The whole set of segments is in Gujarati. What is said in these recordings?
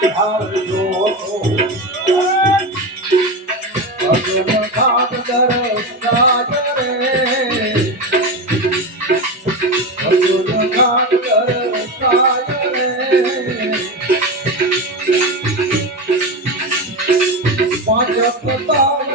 ધારજો ભજન ઘાટ દરસાય રે ભજન ઘાટ દરસાય રે પાંચ પ્રતાપ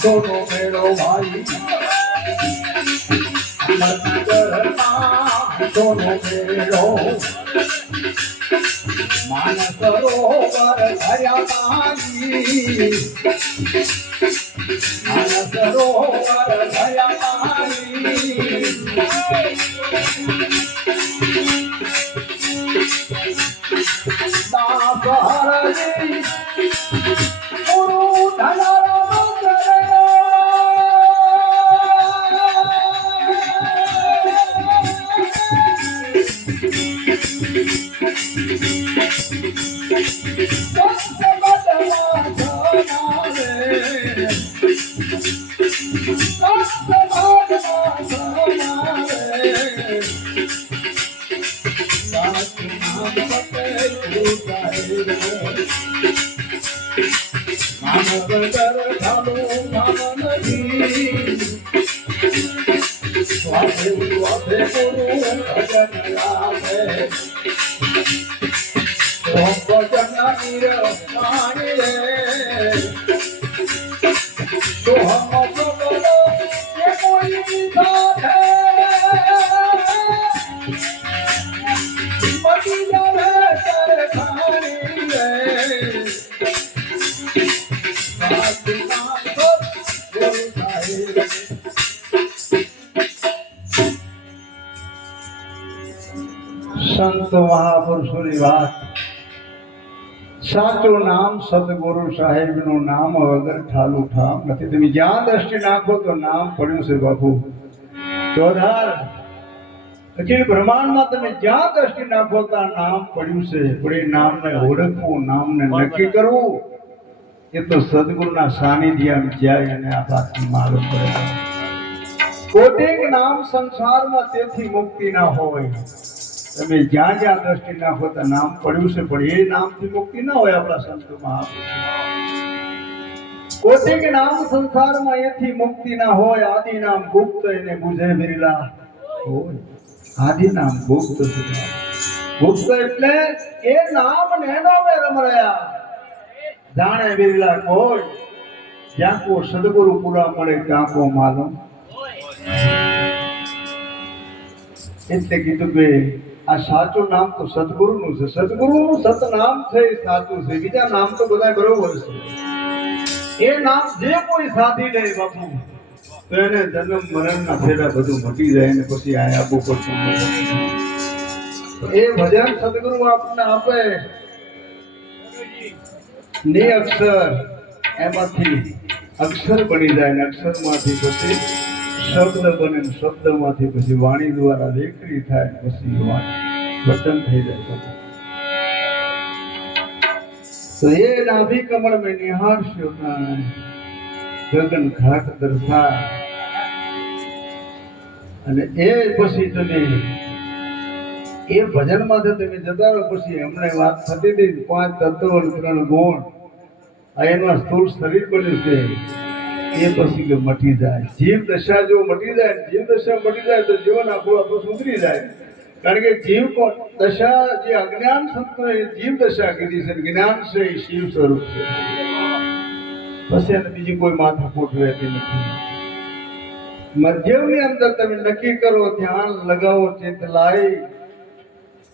સોનો મેળો ભાઈ સોનો મેળો માન સરોવર ભર્યા પાણી માન સરોવર ભર્યા પાણી દાસહરજી ગુરુ ધનારા સંત મહાપુરુષોની વાત સાચું નામ સદગુરુ સાહેબનું નામ વગર ઠાલું ઠામ નથી. તમે જ્યાં દ્રષ્ટિ નાખો તો નામ પડ્યું છે બાપુ. ચોધાર અખિલ બ્રહ્માંડમાં તમે જ્યાં દ્રષ્ટિ નાખો ત્યાં નામ પડ્યું છે. પણ એ નામને ઓળખવું, નામને નક્કી કરવું એ તો સદગુરુના સાનિધ્યમાં જાય અને આ વાત માલુમ પડે. કોટેક નામ સંસારમાં તેથી મુક્તિ ના હોય. તમે જ્યાં જ્યાં દ્રષ્ટિ નાખો ત્યાં નામ પડ્યું છે, પણ એ નામથી મુક્તિ ના હોય. આપણા સંતો મહાપુરુષો કોટેક નામ સંસારમાં એથી મુક્તિ ના હોય. આદિ નામ ગુપ્ત એને બુઝે બિરલા. આદિ નામ ગુપ્ત છે. ગુપ્ત એટલે એ નામ નેનો મે રમરયા જાણે બિરલા કોઈ જ્યાં કો સદગુરુ પૂરા મળે ત્યાં કો માલુમ. એટલે કીધું કે આ સાચું નામ તો સદગુરુનું છે. સદગુરુનું સત નામ છે એ સાચું છે. બીજા નામ તો બધા બરોબર છે. એ નામ જે કોઈ સાધી લે બાપુ તો એને જન્મ મરણના ફેરા બધું મટી જાય ને પછી આ આબુ પડતું. એ ભજન સદગુરુ આપણને આપે ને અક્ષર એમાંથી અક્ષર બની જાય ને અક્ષરમાંથી પછી શબ્દ બને ને શબ્દમાંથી પછી વાણી દ્વારા વેકરી થાય પછી વચન થઈ જાય. તો એ નાભી કમળ મેં નિહાળશો ગગન ઘાટ દર્શા અને એ પછી તમે એ ભજન માંથી તમે જતા રહો. પછી હમણાં વાત થતી હતી 5 તત્વો 3 ગુણ એમાં સ્થૂળ શરીર બન્યું છે. એ પછી કે મટી જાય જીવ દશા જો મટી જાય. જીવ દશા મટી જાય તો જીવન આપણું સુધરી જાય. કારણ કે જીવ દશા જે અજ્ઞાન સંતોએ જીવ દશા કીધી છે. જ્ઞાન છે એ શિવ સ્વરૂપ છે. પછી એને બીજી કોઈ માથાકૂટ રહેતી નથી. મધ્યમની અંદર તમે નક્કી કરો, ધ્યાન લગાવો, ચિત્ત લાઈ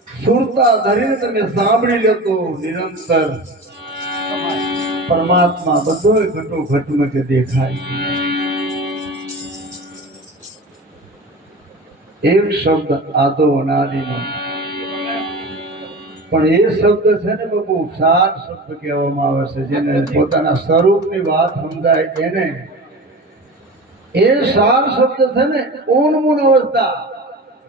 સુરતા ધરીને તમે સાંભળી લો તો નિરંતર પરમાત્મા બધો ઘટો ઘટમાં કે દેખાય. એક શબ્દ આદો અનાદિનો પણ એ શબ્દ છે ને બહુ સાર શબ્દ કહેવામાં આવે છે. જેને પોતાના સ્વરૂપની વાત સમજાય એને એ સાર શબ્દ છે ને ઊંઘ અવસ્થા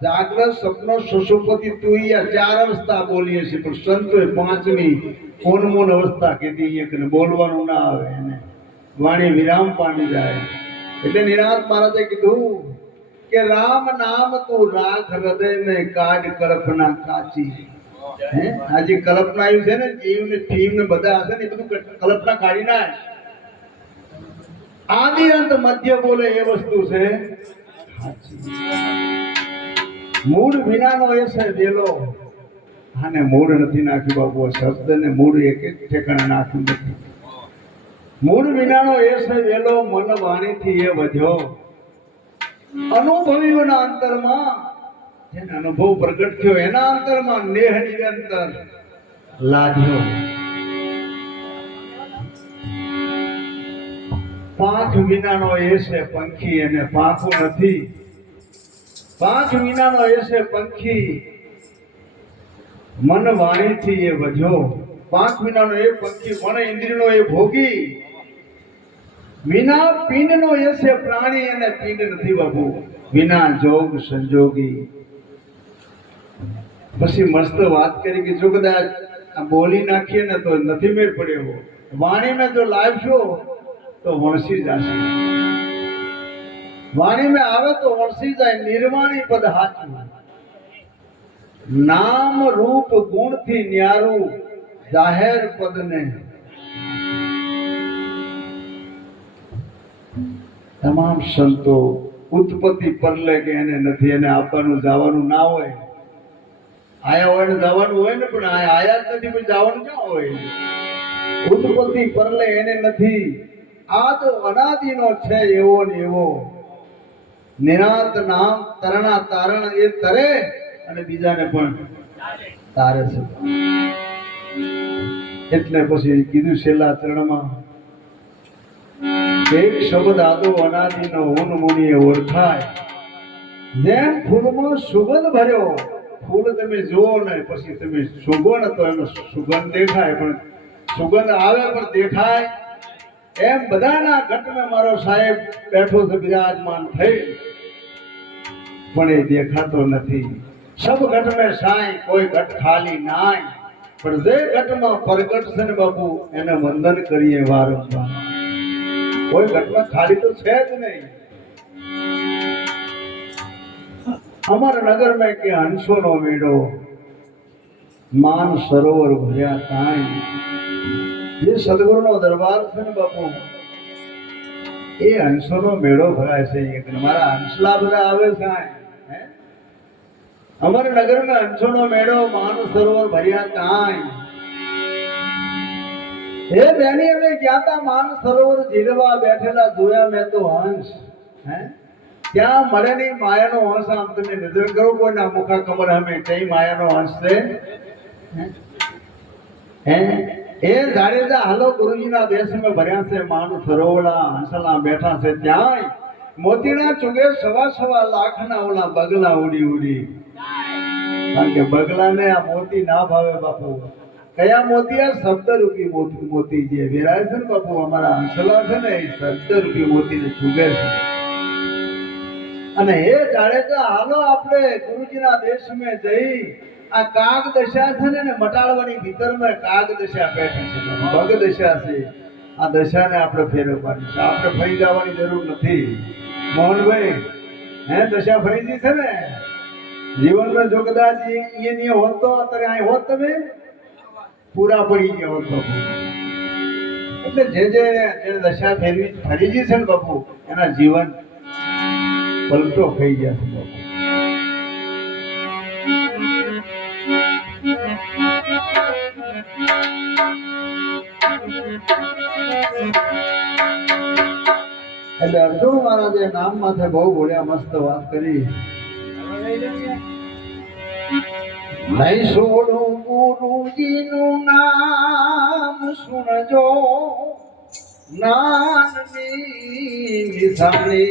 જાગ્રત સ્વપ્ન સુષુપ્તિ તુઈયા 4 અવસ્થા બોલીએ છીએ પણ સંતોએ 5મી ઊંઘ અવસ્થા કીધી. એક બોલવાનું ના આવે એને વાણી વિરામ પામી જાય. એટલે નિરાંત મહારાજે કીધું કે રામ નામ તું રાખ હૃદય મેં કાઢ કલ્પના કાચી. આજે કલ્પના આવ્યું છે ને જીવ ને થીમ ને બધા હશે ને બધું કલ્પના કાઢી નાખ. આદિ અંત મધ્ય બોલે એ વસ્તુ છે મૂળ વિનાનો એ છે વેલો. આને મૂળ નથી નાખ્યું બાપુ. શબ્દ ને મૂળ એક ઠેકાણે નાખ્યું નથી. મૂળ વિનાનો એ છે વેલો મન વાણીથી એ વધ્યો. અનુભવીઓના અંતરમાં જેને અનુભવ પ્રગટ થયો એના અંતરમાં નેહ નિરંતર લાગ્યો. પાંખ વિનાનો એ છે પંખી એને પાંખું નથી. પાંખ વિનાનો એ છે પંખી મન વાણીથી એ વધ્યો. પાંખ વિનાનો એ પંખી મન ઇન્દ્રિયનો એ ભોગી. વિના પિંડનો એ છે પ્રાણી અને પિંડ નથી બાબુ. વિના જોગ સંજોગી. પછી મસ્ત વાત કરી કે જો કદાચ બોલી નાખીએ ને તો નથી મેળ પડ્યો. વાણીમાં જો લાવશો તો વણસી જશે. વાણીમાં આવે તો વણસી જાય. નિર્વાણી પદ હાચું. નામ રૂપ ગુણ થી ન્યારું જાહેર પદ ને તમામ સંતો ઉત્પત્તિ પરલે કે એને નથી. એને આપવાનું જવાનું ના હોય. આયા હોય ને જવાનું હોય ને પણ આયા જ નથી પણ જવાનું ક્યાં હોય. ઉત્પત્તિ પરલે એને નથી. આ તો અનાદિનો છે એવો ને એવો. નિરાંત નામ તરણા તારણ એ તરે અને બીજાને પણ તારે છે. એટલે પછી કીધું છેલ્લા ચરણમાં એક શબ્દ આદો અનાદિનો ઊન મુનિએ ઓળખાય. જેમ ફૂલમાં સુગંધ ભર્યો. ફૂલ તમે જુઓ ને પછી તમે સુગંધ તો એનો સુગંધ દેખાય પણ સુગંધ આવે પણ દેખાય. એમ બધાના ઘટમાં મારો સાહેબ બેઠો છે બિરાજમાન થઈ પણ એ દેખાતો નથી. સબ ઘટ મેં સાંઈ કોઈ ઘટ ખાલી નાય. પણ જે ઘટમાં પ્રગટ છે ને બાપુ એને વંદન કરીએ વારંવાર. કોઈ ઘટમાં ખાલી તો છે જ નહીં. અમારા નગર में કે હંસો નો મેળો માન સરોવર ભર્યા તાઈ. જે સદગુરુ નો દરબાર છે ને બાપુ એ હંસો નો મેળો ભરાય છે. મારા હંસલા બધા આવે છે અમાरे नगर में अंशो नो मेड़ो मान सरोवर भरिया ताई हे बेनी अमे क्या था मान सरोवर झीलवा बैठेला जोया मैं तो हंस हैं क्या मरे नहीं माया नो हंस आम तमे नजर करो कोई ना मुखा कमर हमें कई माया नो हंस से हैं ए जाडेजा हालो गुरुजी ना देश में भरिया से मान सरोवरा हंसला बैठा से त्याय मोतीना चुगे सवा सवा लाख ना ओला बगला उड़ी उड़ी કારણ કે બગલાને આ મોતી ના ભાવે બાપુ કયા મોતી આ શબ્દ રૂપી મોતી જે વેરાય છે ને બાપુ અમારા હંસલા છે ને એ શબ્દ રૂપી મોતીને ચૂગે છે અને એ જાડેજા હાલો આપણે ગુરુજીના દેશમાં જઈ આ કાગ દશા છે ને મટાડવાની ભીતરમાં કાગ દશા બેઠી છે બગ દશા છે આ દશાને આપણે ફેરવવાની છે આપણે ફરી જવાની જરૂર નથી મોહનભાઈ હે દશા ફરીજી છે ને जीवन में जो कदाच ये नहीं होत तो अतरे आए होत तमे पूरा पड़ी गया होत बापू એટલે જે દશા ફેરવી ફરીજી છે ને બાપુ એના જીવન પલટો થઈ ગયા છે બાપુ એટલે અર્જુન મહારાજે નામ માથે બહુ બોલ્યા મસ્ત વાત કરી नहीं छोड़ू गुरुजी नु नाम सुनजो नाननी निशानी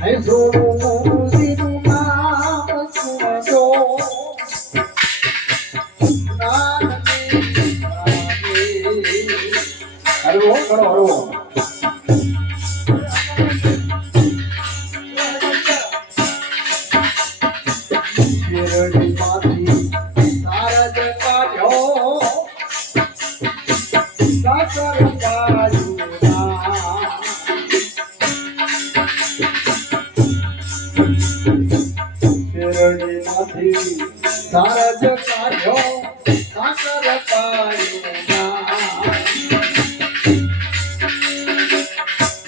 नहीं छोड़ू गुरुजी नु नाम सुनजो अरे वो करो अरे वो शिरडी माथी सारा जगायो साकर बाजुना शिरडी माथी सारा जगायो साकर बाजुना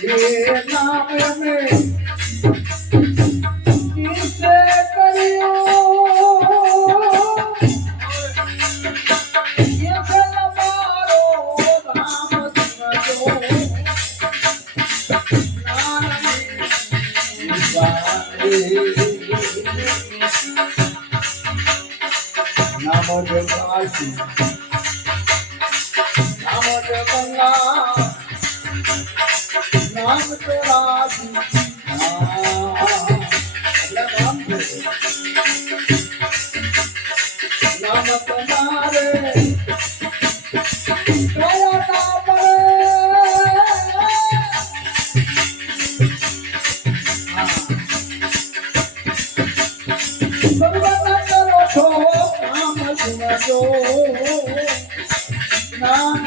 नाम में किसे करियो ये भला मारो नाम सुनो नाम जगासी नाम जगंगा नाम चौरासी नाम तुम्हारे दया ना पड़े सर्वदा करो छो नाम सुनो नाम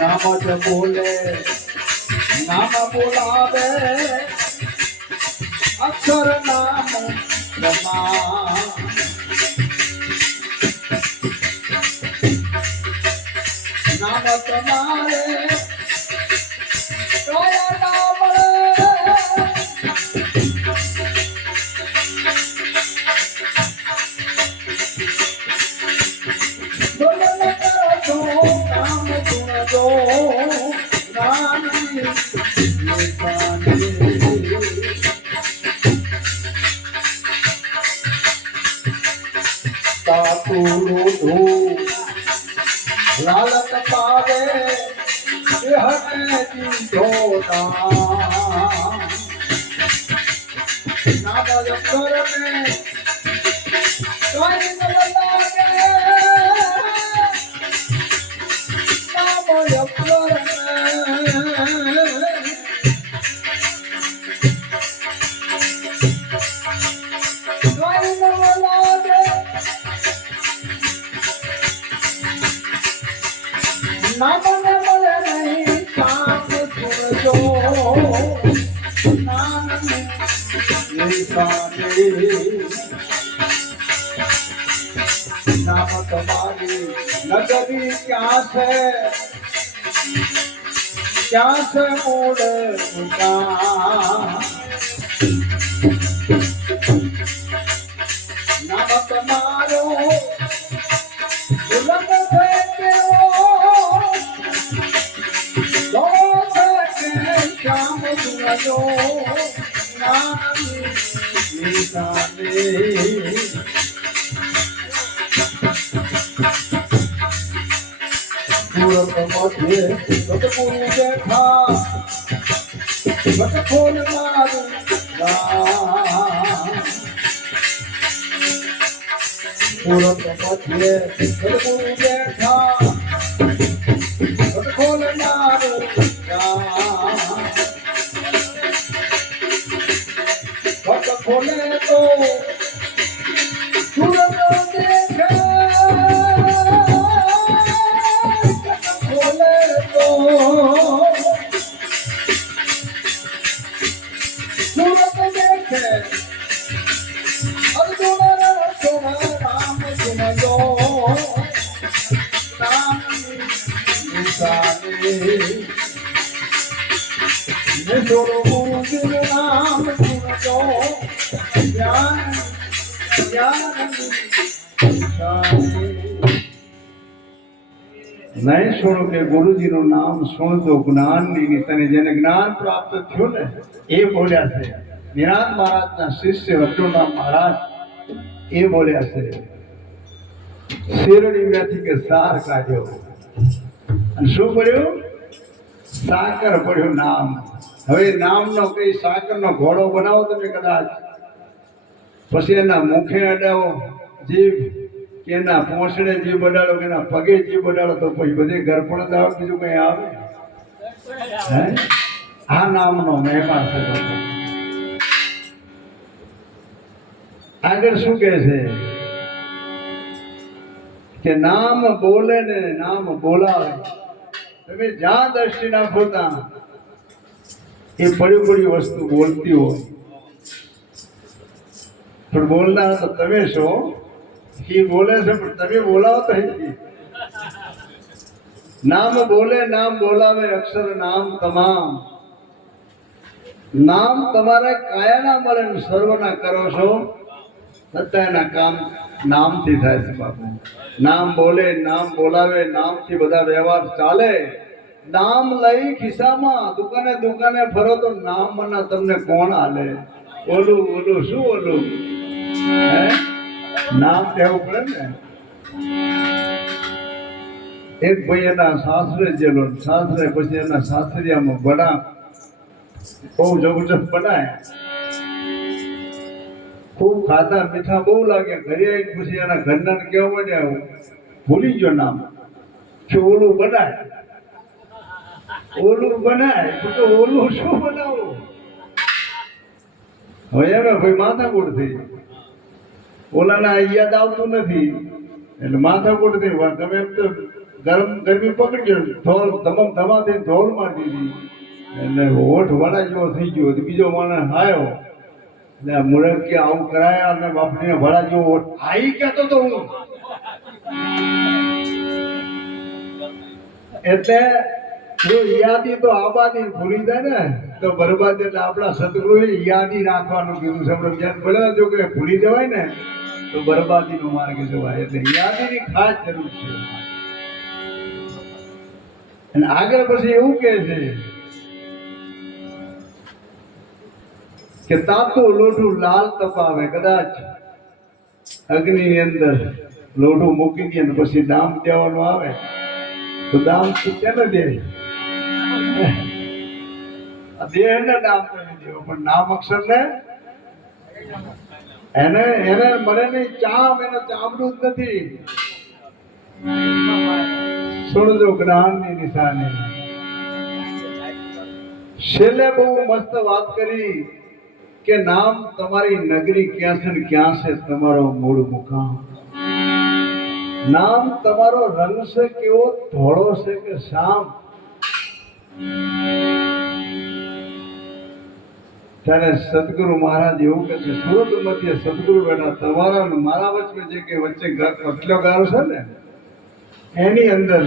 नाम बोले नाम बोलावे अक्षर नाम ब्रह्मा नाम तुम्हारे दया ना पड़े लालत पावे हमें जोता नाम जंगर में कोई न लागे नाम जंगर नाम न मिले नहीं काम सुन जो नाम तुम्हारी नगरी क्या से मूड का नाम तुम्हारो उलट फेंके श्याम सुनो नाम निशाने सूरत मध्य सतगुरु बैठा बट खोल मारू सूरत मध्य सतगुरु बैठा बट खोल मारू बट खोले तो सूरत देखे सूरत देखे अर्जुन सुन राम सुन लो नाम निशाने निशोर गुरु जिन नाम सुन लो ज्ञान नहीं सुनो के गुरुजी નું નામ સુણતો જ્ઞાનની તને જેને જ્ઞાન પ્રાપ્ત થયું ને એ બોલ્યા છે નિરાંત મહારાજના શિષ્ય વટુના મહારાજ એ બોલ્યા છે શેરડી માંથી કે સાર કાઢ્યો અને શું પડ્યું સાકર પડ્યું નામ હવે નામનો કઈ સાકરનો ઘોડો બનાવો તમે કદાચ પછી એના મુખે અડાવો જીભ કે એના પોસડે જીભ અડાડો કે એના પગે જીભ અડાડો તો પછી બધે ઘરપણ જ આવે બીજું કઈ આવે હે આ નામનો મહેમા છે આગળ શું કહે છે કે નામ બોલે ને નામ બોલાવે તમે જ્યાં દ્રષ્ટિ નાખો ત્યાં એ પડી પડી વસ્તુ બોલતી હોય પણ બોલનાર તો તમે છો એ બોલે છે પણ તમે બોલાવો તો નામ બોલે નામ બોલાવે અક્ષર નામ તમામ નામ તમારે કાયાના મળે સર્વના કરો છો બધાના કામ નામથી થાય છે બાપુ નામ બોલે નામ બોલાવે નામથી બધા વ્યવહાર ચાલે નામ લઈ ખિસ્સામાં દુકાને દુકાને ફરો તો નામ ના તમને કોણ હાલે ઓલું ઓલું શું ઓલું હે નામ કહેવું પડે ને એક ભાઈ એના સાસરે જેલો સાસરે પછી એના સાસરિયામાં બડા બહુ જબરજસ્ત બનાય ખૂબ ખાધા મીઠા બહુ લાગે ઘરે આવીને પછી એના ઘરના કેવું મળ્યા ભૂલી ગયો નામ કે ઓલું બનાય તો ઓલું શું બનાવું હવે એમ ભાઈ માથાકૂટ થઈ ઓલાના યાદ આવતું નથી એટલે માથાકૂટ થઈ તમે એમ તો ગરમી પકડી ગયો ધોલ ધમમ ધમાથી ધોલ મારી દીધી એટલે હોઠ વડા જેવો થઈ ગયો બીજો માણસ આવ્યો એટલે મુરત કે આવું કરાયા અને બાપડીને વડા જેવો હોઠ આઈ કહેતો તો હું એટલે જો યાદી તો આબાદી ભૂલી જાય ને તો બરબાદ એટલે આપણા સદગુરુએ યાદી રાખવાનું કીધું છે આપણે જ્યાં ભલે જો કે ભૂલી જવાય ને તો બરબાદીનો માર્ગ જવાય એટલે યાદીની ખાસ જરૂર છે અને આગળ પછી એવું કહે છે કે તાતું લોઢું લાલ તપાવે કદાચ અગ્નિની અંદર લોઢું મૂકી દે ને પછી દામ દેવાનું આવે તો દામ તો કેને દે દેહ ને નામ તો નહીં દેવો પણ નામ અક્ષર ને એને મળે નહીં ચામ એને ચામડું જ નથી સુણજો જ્ઞાનની નિશાની છેલ્લે બહુ મસ્ત વાત કરી કે નામ તમારી નગરી ક્યાં છે ને ક્યાં છે તમારો મૂળ મુકામ નામ તમારો રંગ છે કેવો ધોળો છે કે શ્યામ ત્યારે સદગુરુ મહારાજ એવું કહે છે, સુરત મધ્ય સદગુરુ બેઠા, તમારા અને મારા વચ્ચે જે કે વચ્ચે કટલો ગારો છે ને એની અંદર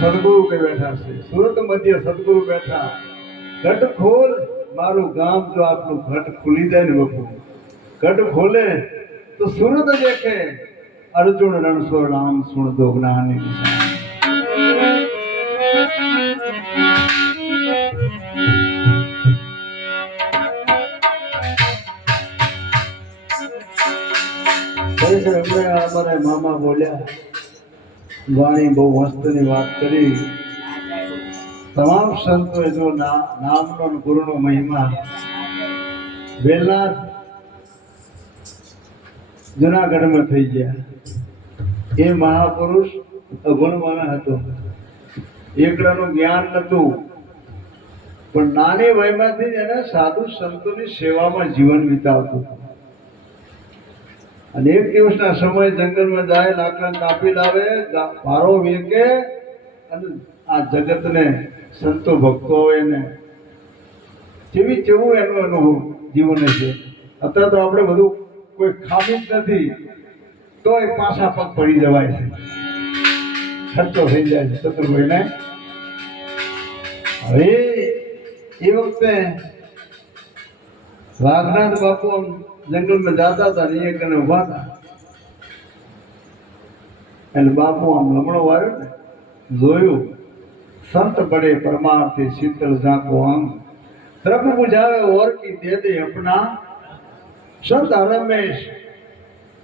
સદગુરુ કે બેઠા છે. સુરત મધ્ય સદગુરુ બેઠા, ઘટ ખોલ મારું ગામ, જો આપણું ઘટ ખુલી જાય ને બાપુ, ઘટ ખોલે તો સુરત દેખે, અર્જુન રણસો રામ સુણ દો જ્ઞાની નિશાન. અમારા મામા બોલ્યા, વાણી બહુ મસ્તની વાત કરી. તમામ સંતોએ જો નામનો ગુરુનો મહિમા વહેલા જુનાગઢમાં થઈ ગયા. એ મહાપુરુષ અગુણવાના હતો, એકલાનું જ્ઞાન નતું, પણ નાની વયમાંથી એને સાધુ સંતોની સેવામાં જીવન વિતાવતું. અને એક દિવસના સમય જંગલમાં જાય, લાકડા કાપી લાવે, ભારો વેકે, અને આ જગતને સંતો ભક્તો હોય ને જેવું એનું અનુભવ જીવન છે. અત્યારે તો આપણે બધું કોઈ ખાવું જ નથી તો એ પાછા પગ પડી જવાય છે, ખર્ચો થઈ જાય છે ચતુર્ભાઈને. હવે એ વખતે વાઘનાથ બાપુ જંગલમાં જતા હતા ને એક અને ઉભા હતા, અને બાપુ આમ લમણો વાળ્યો ને, જોયું સંત બડે પરમાર્થી શીતલ ઝાંકો અંગ, દ્રપ બુઝાવે ઓર કી દે દે અપના. સંત રમેશ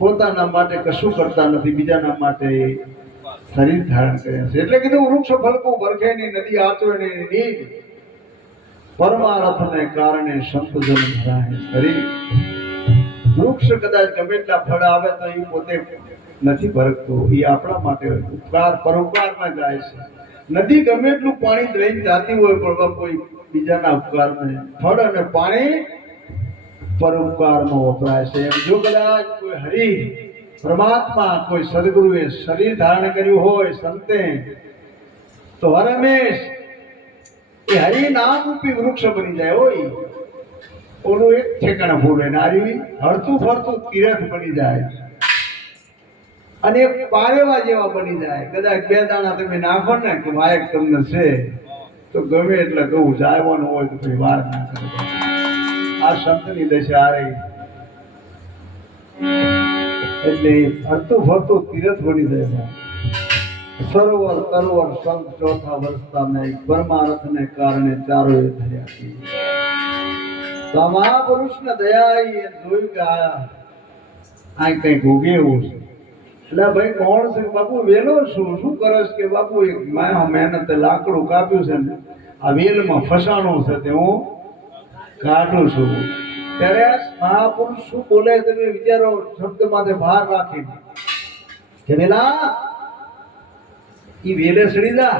પોતાના માટે કશું કરતા નથી, બીજાના માટે શરીર ધારણ કર્યા છે. એટલે કીધું વૃક્ષ ફલકું બરખે ની, નદી આચવે ની નીર, પરમાર્થને કારણે સંતજન ભરાય શરીર. વૃક્ષ કદાચ ગમે એટલા ફળ આવે તો એ પોતે નથી ભરકતો, એ આપણા માટે ઉપકાર પરોપકારમાં જાય છે. નદી ગમે એટલું પાણી લઈને જાતી હોય, પણ કોઈ બીજાના ઉપકારને ફળ અને પાણી પરોપકારમાં વપરાય છે. જો કદાચ કોઈ હરિ પરમાત્મા, કોઈ સદગુરુએ શરીર ધારણ કર્યું હોય સંતે, તો હરમેશ એ હરિ નામ રૂપી વૃક્ષ બની જાય. હોય ઓલું એક ઠેકાણા ફૂલે, નારી હરતું ફરતું તીરથ બની જાય, અને પારેવા જેવા બની જાય. કદાચ બે દાણા તમે નાખો ને કે વાયક તમને છે તો ગમે એટલે કહું જાયવાનું હોય તો કોઈ વાર ના કરે. આ સંતની દશા આ રહી. એટલે હરતું ફરતું તીરથ બની જાય. સરોવર તરોવર સંત ચોથા વર્ષતા મેં પરમાર્થને કારણે ચારો એ થયા. તો આ મહાપુરુષને દયા એ જોયું કે આ કઈક ઉગે એવું છે. એટલે ભાઈ કોણ છે બાપુ? વેલો શું કરસ કે બાપુ એક મહેનતે લાકડું કાપ્યું છે ને આ વેલમાં ફસાણું છે તે હું કાઢું છું. ત્યારે મહાપુરુષ શું બોલે તમે વિચારો, શબ્દ માથે ભાર રાખીને કે વેલા ઈ વેલે સડી જા,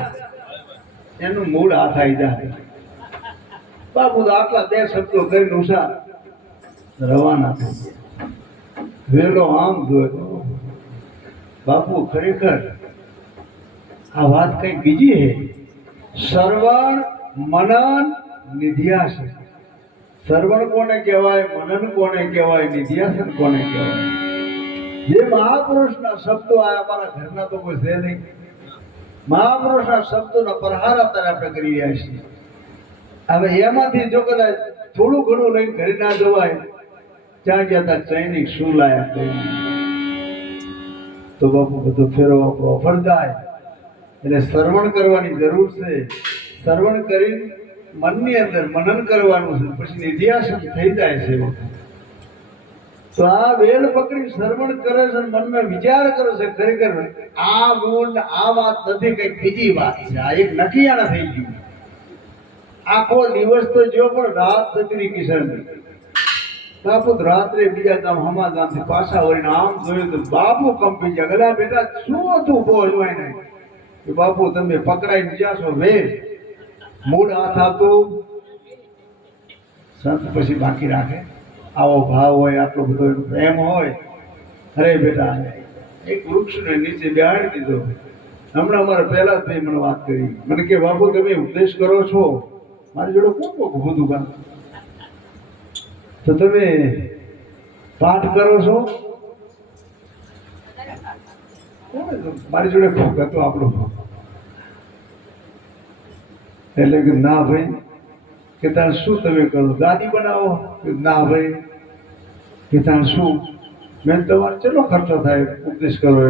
એનું મૂળ હાથ આવી જાય. બાપુ તો આટલા બે શબ્દો કરીને ઉષા રવાના થઈ ગયા. વેલો આમ જોયો, બાપુ ખરેખર આ વાત કઈ બીજી હે. શ્રવણ મનન નિધ્યાસન. શ્રવણ કોને કહેવાય, મનન કોને કહેવાય, નિધ્યાસન કોને કહેવાય? જે મહાપુરુષના શબ્દો આ અમારા ઘરના તો કોઈ છે નહીં. મહાપુરુષના શબ્દોના પ્રહાર અત્યારે આપણે કરી રહ્યા છીએ. હવે એમાંથી જો કદાચ થોડું ઘણું લઈને ઘરે ના જવાય, ત્યાં ગયા હતા ચૈનિક શું લાયા તો બાપુ બધું ફેરવો આપણો ઓફર જાય. એટલે શ્રવણ કરવાની જરૂર છે. શ્રવણ કરી મનની અંદર મનન કરવાનું છે, પછી નિધ્યાસન થઈ જાય છે. તો આ વેલ પકડી શ્રવણ કરે છે, મનમાં વિચાર કરે છે ખરેખર આ મૂળ આ વાત નથી, કઈક બીજી વાત છે. આ એક નકિયાના થઈ ગયું. આખો દિવસ તો જો પણ રાત જતી કિશન બાપુ રાત્રે બીજા ગામ હમા ગામથી પાછા વળીને આમ જોયું તો બાપુ કંપી ગયા. ગલા બેટા શું હતું બોલવાય નહીં કે બાપુ તમે પકડાઈને ગયા છો વેલ, મૂળ હાથ આપતું સંત પછી બાકી રાખે. આવો ભાવ હોય, આટલો બધો પ્રેમ હોય. અરે બેટા એક વૃક્ષને નીચે બેહાડી દીધો. હમણાં અમારે પહેલા જ મને વાત કરી, મને કે બાપુ તમે ઉપદેશ કરો છો, મારી જોડે કોણ બધું કામ તો તમે પાઠ કરો છો? મારી જોડે ભૂખ હતો આપણો, એટલે કે ના ભાઈ કે તાર શું તમે કરો, ગાદી બનાવો? કે ના ભાઈ કે તાર શું, મેં તમારે ચેટલો ખર્ચો થાય ઉપદેશ કરો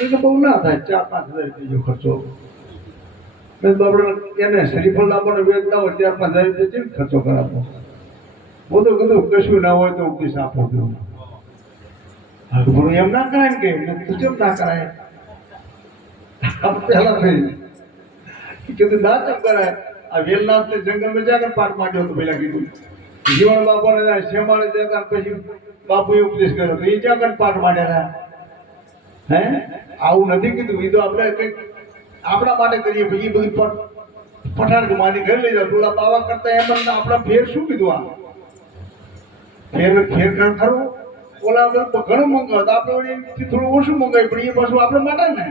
એટલે બહુ ના થાય, 4-5 હજાર રૂપિયા જો ખર્ચો. મેં તો આપણે એને શ્રીફળ લાવવાનો વેદ ના હોય 4-5 હજાર રૂપિયા કેમ ખર્ચો કરાવો? હું તો કીધું કશું ના હોય તો ઉપદેશ આપો દો. એમ ના કરાય ને, કે કેમ ના કરાય? પેલા ભાઈ કીધું ના કેમ કરાય? આ વેલનાથ ને જંગલમાં જાગર પાઠ માંડ્યો હતો. પેલા કીધું જીવન બાપાને શેમાળે જતા પછી બાપુએ ઉપદેશ કર્યો તો એ જાગર પાઠ માંડ્યા. હે આવું નથી કીધું. એ તો આપણે કંઈક આપણા માટે કરીએ, પછી એ બધી પઠાણ માની ઘરે લઈ જાવ. પેલા બાવા કરતા એમ આપણા ફેર શું કીધું? આ ફેર ખરું. ઓલા ઘણું મંગાવ તો આપણે થોડું ઓછું મંગાવ્યું, પણ એ પાછું આપણે માટે ને,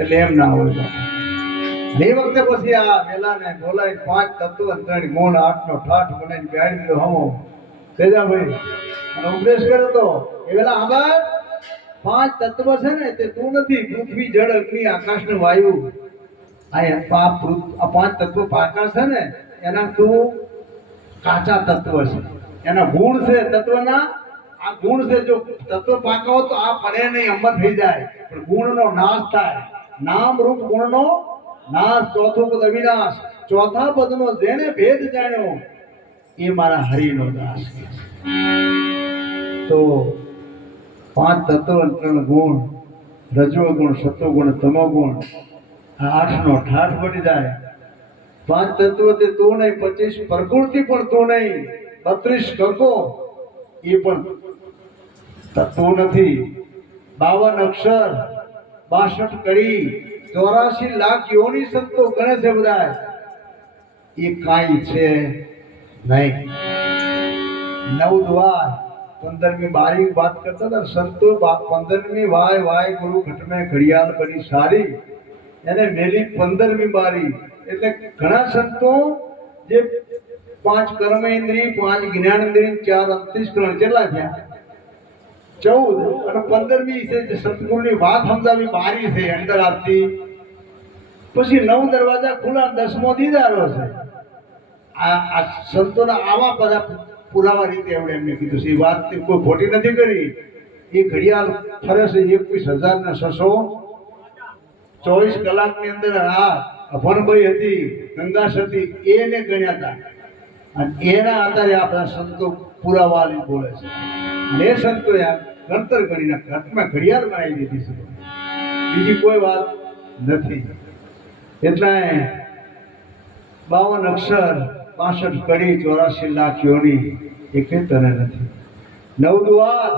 એટલે એમ ના હોય. એ વખતે પછી આ વેલા ને બોલાય 5 તત્વ 3 ગુણ 8 નો ઠાઠ બનાવીને બેહાડી દીધો હમો તેજાભાઈ અને ઉપદેશ કર્યો તો એ વેલા આભાર 5 તત્વ છે ને તે તું નથી, પૃથ્વી જળ અગ્નિ આકાશ ને વાયુ. આ 5 તત્વ પાકા છે ને એના તું કાચા તત્વ છે, એના ગુણ છે તત્વના. આ ગુણ છે, જો તત્વ પાકા હો તો આ પડે નહીં, અમર થઈ જાય, પણ ગુણનો નાશ થાય. નામ રૂપ ગુણનો નાશ. ચોથું પદ અવિનાશ. ચોથા પદનો જેને ભેદ જાણ્યો એ મારા હરિનો દાસ. તો 5 તત્વ 3 ગુણ, રજો ગુણ, સત્વ ગુણ, તમો ગુણ, 8 નો ઠાઠ પડી જાય. 5 તત્વ તે તું નહીં, 25 પ્રકૃતિ પણ તું નહીં, 32 કકો એ પણ તત્વો નથી, 52 અક્ષર, 62 કડી, 84 લાખ યોની સંતો ગણે છે બધા, એ કાંઈ છે નહીં. 9 દ્વાર, 15મી બારી વાત કરતા હતા સંતો. 15મી વાય ગુરુ ઘટમે ઘડિયાળ બની સારી, એને મેલી 15મી બારી. એટલે ઘણા સંતો જે 5 કર્મેન્દ્રિય, 5 જ્ઞાનેન્દ્રિય, 4 અંતઃકરણ કેટલા થયા? 14. અને 15મી છે સતગુરુની વાત સમજાવી બારી છે અંદર આપતી. પછી 9 દરવાજા ખુલ્લા, 10મો દીદારો છે. આ સંતોના આવા બધા પુરાવા રીતે એમને કીધું છે. એ વાત કોઈ ખોટી નથી કરી. એ ઘડિયાળ ફરે છે 21,624 કલાકની અંદર. આ અભણભાઈ હતી, ગંગા સતી, એને ગણ્યા હતા, અને એના આધારે આ બધા સંતો પુરાવા બોલે છે. અને એ સંતોએ આ ગણતર કરીને ઘટમાં ઘડિયાળ બનાવી દીધી છે, બીજી કોઈ વાત નથી. એટલે 52 અક્ષર, 65 કડી, 84 લાખ યોની એ કઈ તને નથી. 9 દ્વાર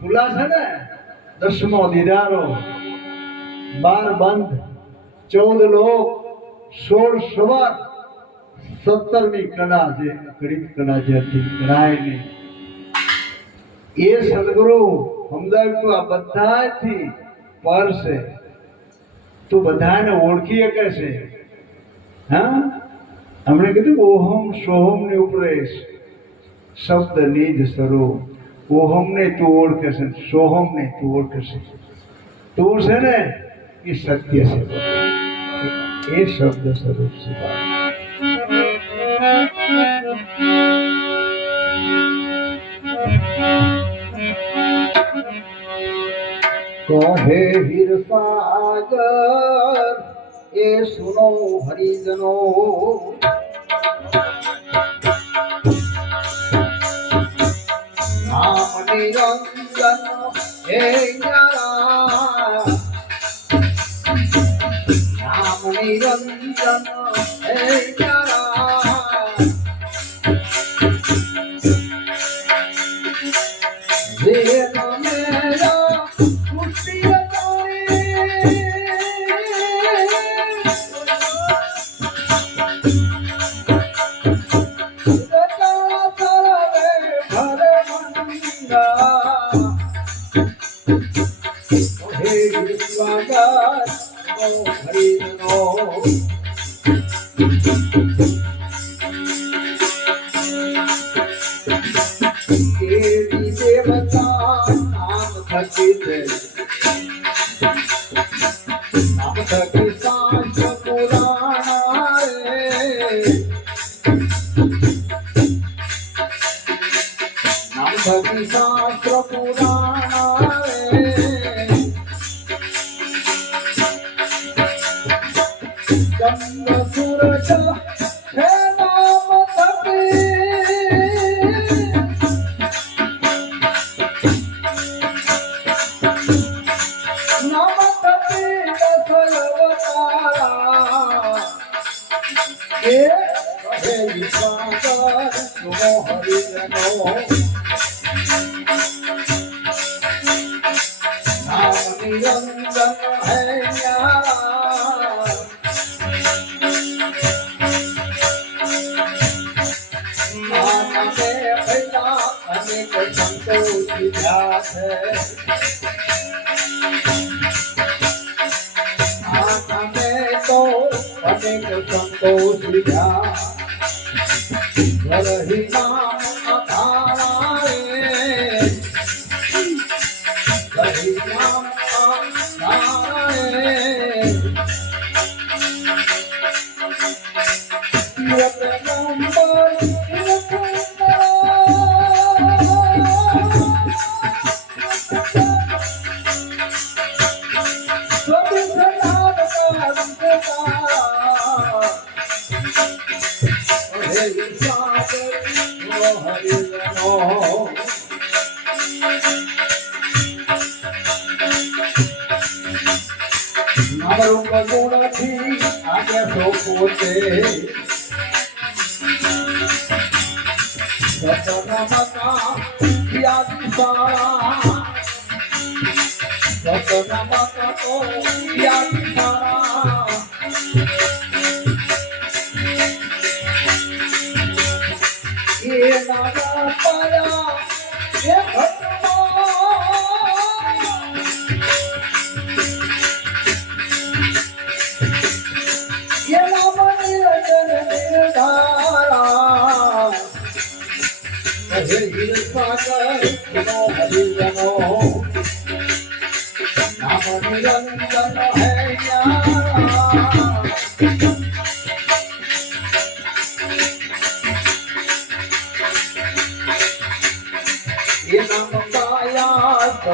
ખુલ્લા છે ને, 10મો દીદારો, 12 બંધ, 14 લોક, 16 સવાર, 17મી કડા જે ગરીબ કડા જે હતી ગણાય નહીં. એ સદગુરુ સમજાવ્યું તું આ બધાથી પર છે, તું બધાને ઓળખી શકે છે. હા, हमने कीधु ओहम सोहम ने उपदेश शब्द निज स्वरूप. ओहम ने तू ओळखे छे, सोहम ने तू ओळखे छे. તું છે ને એ સત્ય છે, એ શબ્દ સ્વરૂપ છે. કહે હીર સાગર એ સુનો હરિજનો, નામ નિરંજન હે ન્યારા, નામ નિરંજન હે ન્યારા. જે મેરા મુક્તિ છે નામ થકી શાસ્ત્ર પુરાણા રે નામ થકી શાસ્ત્ર પુરાણા રે ચંદ્ર સૂરજ હે નામ થકી નામ થકી દસ અવતારા એ કહે વિશ્વાસર સુનો હરિજનો નામ નિરંજન હૈ ન્યારા અનેક સંતો દીધા છે આને તો અનેક સંતો દીધા વરહી નામ આધારા રે વરહી નામ આધારા રે ગુણથી આજે પોતે સતનમતા યાદિસારા સતનમતા તો યાદિસારા એ નાના પાયા એ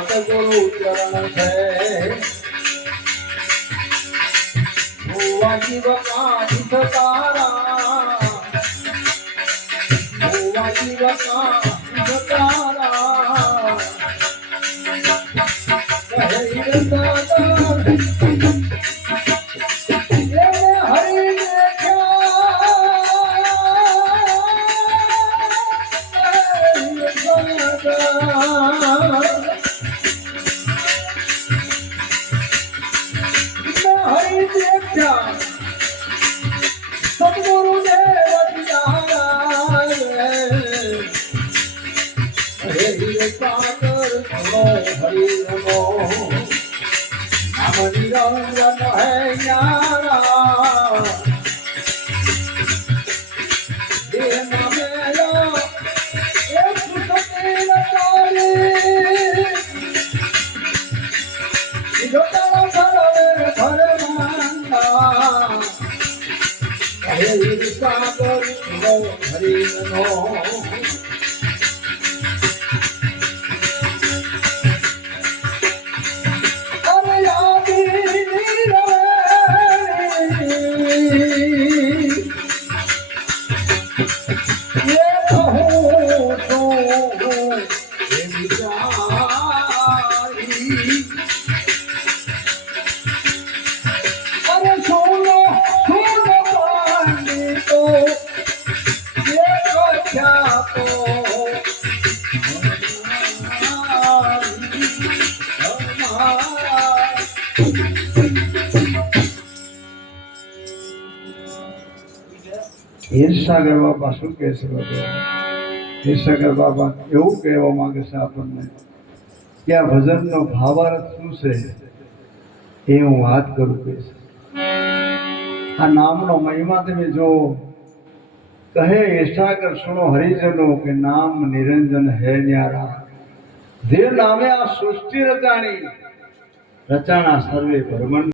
સતગુરુ ચરણ છે ભુવા જીવકા તારા ભુવા જીવકા તારા કહે દાદા હરિ સદગુરુ દેવ હરે સાગર હરિ નમો નામ નિરંજન હૈ ન્યારા એ નામેલા એ સુખતી લતારી જોતા ઘરે ઘરે માંગા હે સાગર હરિ નમો હિરસાગર બાબા શું કહે છે બાબા? હિરસાગર બાબા એવું કહેવા માંગે છે આપણને કે આ ભજનનો ભાવાર્થ શું છે એ હું વાત કરું કે આ નામનો મહિમા તમે જો કહે હિરસાગર સુનો હરિજનો કે નામ નિરંજન હે ન્યારા જે નામે આ સૃષ્ટિ રચાણી રચાણા સર્વે બ્રહ્માંડ